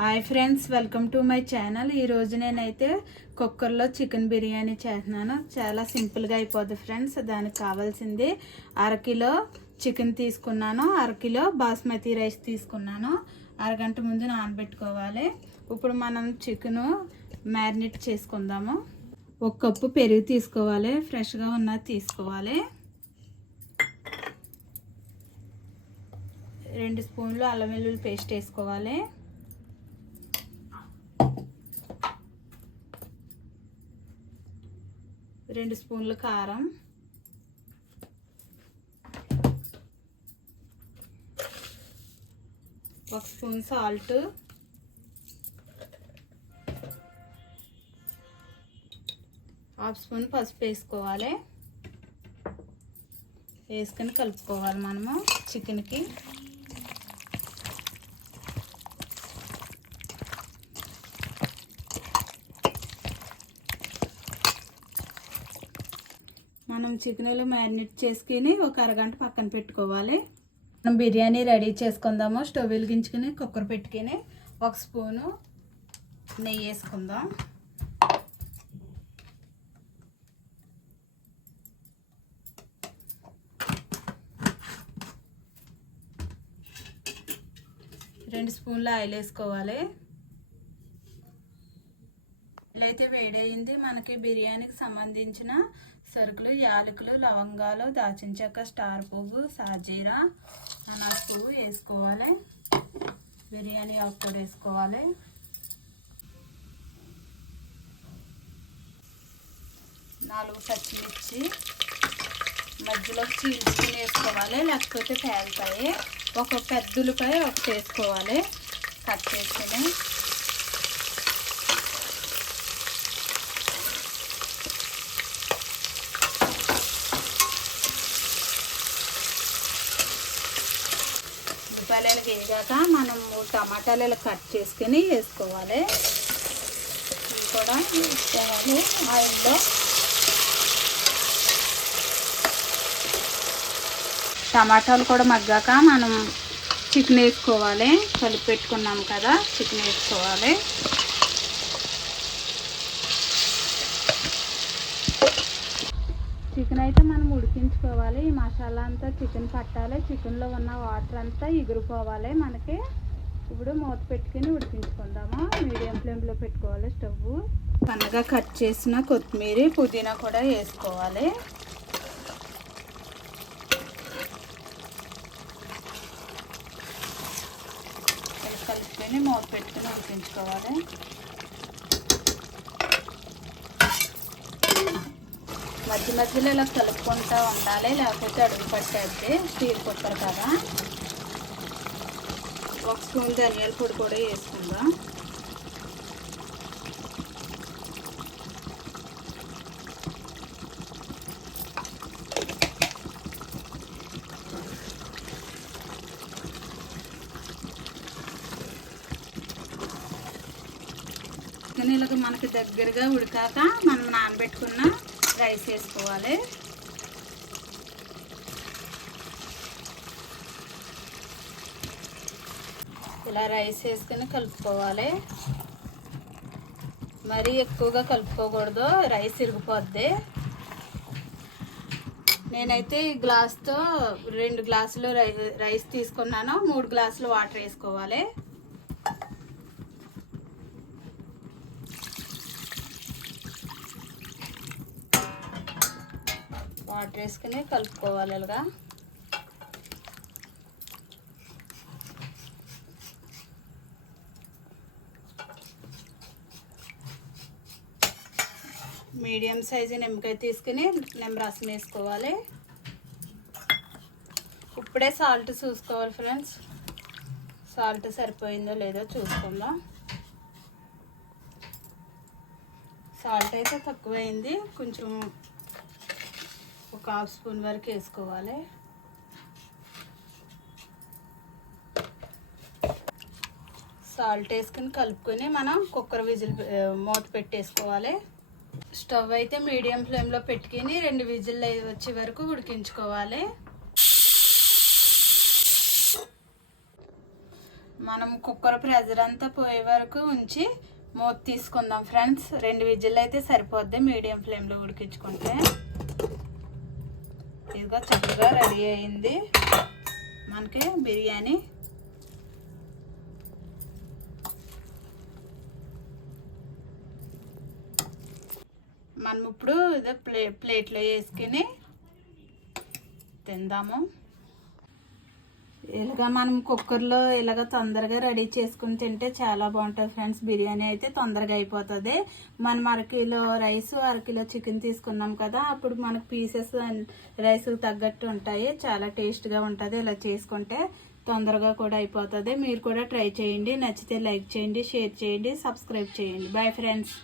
Hi friends, welcome to my channel. ఈరోజు నేనైతే కుక్కర్లో చికెన్ బిర్యానీ చేస్తున్నాను. చాలా సింపుల్గా అయిపోద్ది ఫ్రెండ్స్. దానికి కావాల్సింది అరకిలో చికెన్ తీసుకున్నాను, అరకిలో బాస్మతి రైస్ తీసుకున్నాను. అరగంట ముందు నానబెట్టుకోవాలి. ఇప్పుడు మనం చికెను మ్యారినేట్ చేసుకుందాము. 1 కప్పు పెరుగు తీసుకోవాలి, ఫ్రెష్గా ఉన్నది తీసుకోవాలి. 2 స్పూన్లు అల్లం వెల్లుల్లి పేస్ట్ వేసుకోవాలి. 2 స్పూన్ల కారం, 1 స్పూన్ సాల్ట్, 1/2 స్పూన్ పసుపు వేసుకోవాలి. వేసుకొని కలుపుకోవాలి మనము చికెన్కి. మనం చికెన్లో మ్యారినేట్ చేసుకుని ఒక అరగంట పక్కన పెట్టుకోవాలి. మనం బిర్యానీ రెడీ చేసుకుందాము. స్టవ్ వెలిగించుకుని కుక్కర్ పెట్టుకుని 1 స్పూను నెయ్యి వేసుకుందాం. రెండు స్పూన్ల ఆయిల్ వేసుకోవాలి. ఇలా అయితే వేడయింది. మనకి బిర్యానీకి సంబంధించిన సరుకులు యాలకులు, లవంగాలు, దాల్చిన చెక్క, స్టార్ పువ్వు, సాజీరా, అనాస పువ్వు వేసుకోవాలి. బిర్యానీ ఆకు కూడా వేసుకోవాలి. నాలుగు పచ్చిమిర్చి మధ్యలో చీల్చుకుని వేసుకోవాలి, లేకపోతే పేలుతాయి. ఒక పెద్ద ఉల్లిపాయ ఒకటి వేసుకోవాలి కట్ చేసుకుని. ఉల్లిపాయలు వేగాక మనం టమాటాలు కట్ చేసుకుని వేసుకోవాలి. ఇవి కూడా వేసుకోవాలి ఆయిల్లో. టమాటాలు కూడా మగ్గాక మనం చికెన్ వేసుకోవాలి. కలిపి పెట్టుకున్నాం కదా, చికెన్ వేసుకోవాలి. చికెన్ అయితే మనం ఉడికించుకోవాలి. ఈ మసాలా అంతా చికెన్ పట్టాలి. చికెన్లో ఉన్న వాటర్ అంతా ఎగిరిపోవాలి మనకి. ఇప్పుడు మూత పెట్టుకుని ఉడికించుకుందాము. మీడియం ఫ్లేమ్లో పెట్టుకోవాలి స్టవ్. సన్నగా కట్ చేసిన కొత్తిమీర, పుదీనా కూడా వేసుకోవాలి. కలుపుకొని మూత పెట్టుకుని ఉడికించుకోవాలి. మధ్య మధ్యలో ఇలా కలుపుకుంటూ ఉండాలి, లేకపోతే అడుగు పట్టేది. స్టీల్ కుక్కర్ కదా. 1 స్పూన్ ధనియాల పొడి కూడా వేసుకుందాం. ఇలాగ మనకి దగ్గరగా ఉడికాక మనం నానబెట్టుకున్న రైస్ వేసుకోవాలి. ఇలా రైస్ వేసుకుని కలుపుకోవాలి. మరీ ఎక్కువగా కలుపుకోకూడదు, రైస్ ఇరిగిపోద్ది. నేనైతే ఈ గ్లాస్తో 2 గ్లాసులు రైస్ తీసుకున్నాను. 3 గ్లాసులు వాటర్ వేసుకోవాలి. వాటర్ వేసుకుని కలుపుకోవాలి. ఇలాగా మీడియం సైజు నిమ్మకాయ తీసుకుని నిమ్మరసం వేసుకోవాలి. ఇప్పుడే సాల్ట్ చూసుకోవాలి ఫ్రెండ్స్. సాల్ట్ సరిపోయిందో లేదో చూసుకుందాం. సాల్ట్ అయితే తక్కువైంది, కొంచెం ఒక 1/2 స్పూన్ వరకు వేసుకోవాలి. సాల్ట్ వేసుకుని కలుపుకొని మనం కుక్కర్ విజిల్ మూత పెట్టేసుకోవాలి. స్టవ్ అయితే మీడియం ఫ్లేమ్లో పెట్టుకుని 2 విజిల్ వచ్చే వరకు ఉడికించుకోవాలి. మనం కుక్కర్ ప్రెజర్ అంతా పోయే వరకు ఉంచి మూత తీసుకుందాం ఫ్రెండ్స్. 2 విజిల్ అయితే సరిపోద్ది మీడియం ఫ్లేమ్లో ఉడికించుకుంటే. ఇదిగో చక్కగా రెడీ అయింది మనకి బిర్యానీ. మనం ఇప్పుడు ఇదే ప్లేట్లో వేసుకుని తిందాము. ఇలాగా మనం కుక్కర్లో ఇలాగ తొందరగా రెడీ చేసుకుని తింటే చాలా బాగుంటుంది ఫ్రెండ్స్. బిర్యానీ అయితే తొందరగా అయిపోతుంది. మనం అరకిలో రైస్, అరకిలో చికెన్ తీసుకున్నాం కదా, అప్పుడు మనకు పీసెస్ రైస్కి తగ్గట్టు ఉంటాయి. చాలా టేస్ట్గా ఉంటుంది. ఇలా చేసుకుంటే తొందరగా కూడా అయిపోతుంది. మీరు కూడా ట్రై చేయండి. నచ్చితే లైక్ చేయండి, షేర్ చేయండి, సబ్స్క్రైబ్ చేయండి. Bye friends.